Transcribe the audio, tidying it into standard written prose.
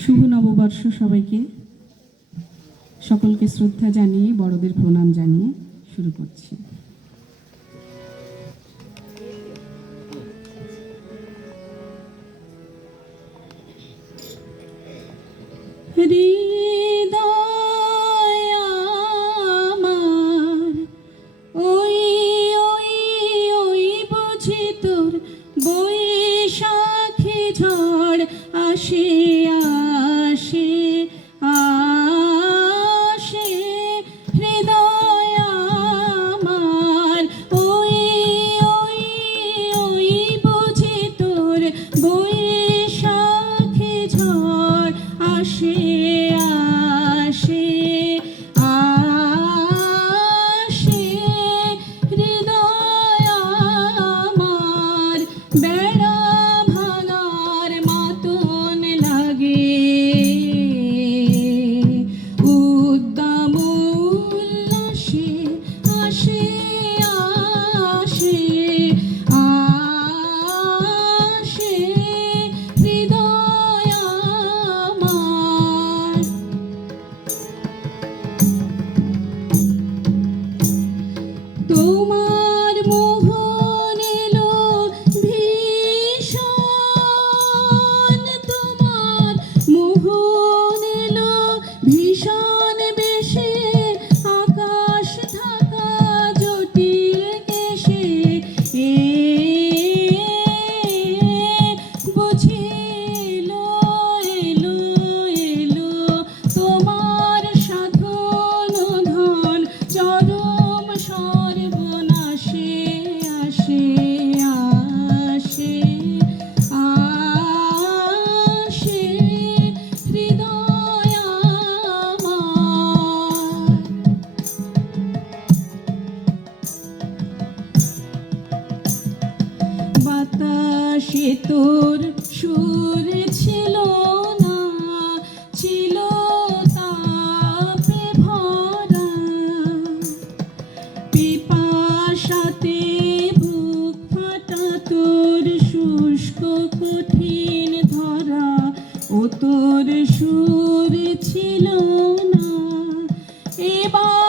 শুভ নববর্ষ সবাইকে, সকলকে শ্রদ্ধা জানিয়ে বড়দের প্রণাম জানিয়ে শুরু করছি। বৈশাখী ঝড় আসে আসে আসে, হৃদয় আমার ওই ওই ওই বুঝি তোর বৈশাখী ঝড় আসে আসে আসে, হৃদয় আমার বেড়া ভাঙার মতন লাগে, উদ্দাম উল্লাসে আসে আসে আসে, হৃদয় আমার। তোমার মোহন এলো ভীষণ, তোমার মোহন এলো ভীষণ বেশে, আকাশ ঢাকা জটিল কেশে, বুঝিলো এলো এলো তোমার সাধন ধন, চরম সর্বনাশে আসে আসে আসে, হৃদয় আমার। বাতাসে তোর সুর ছিল না, ছিল তাপে ভরা, পিপাসাতে বুক ফাটা তোর শুষ্ক কঠিন ধরা, ও তোর সুর ছিল না। এবার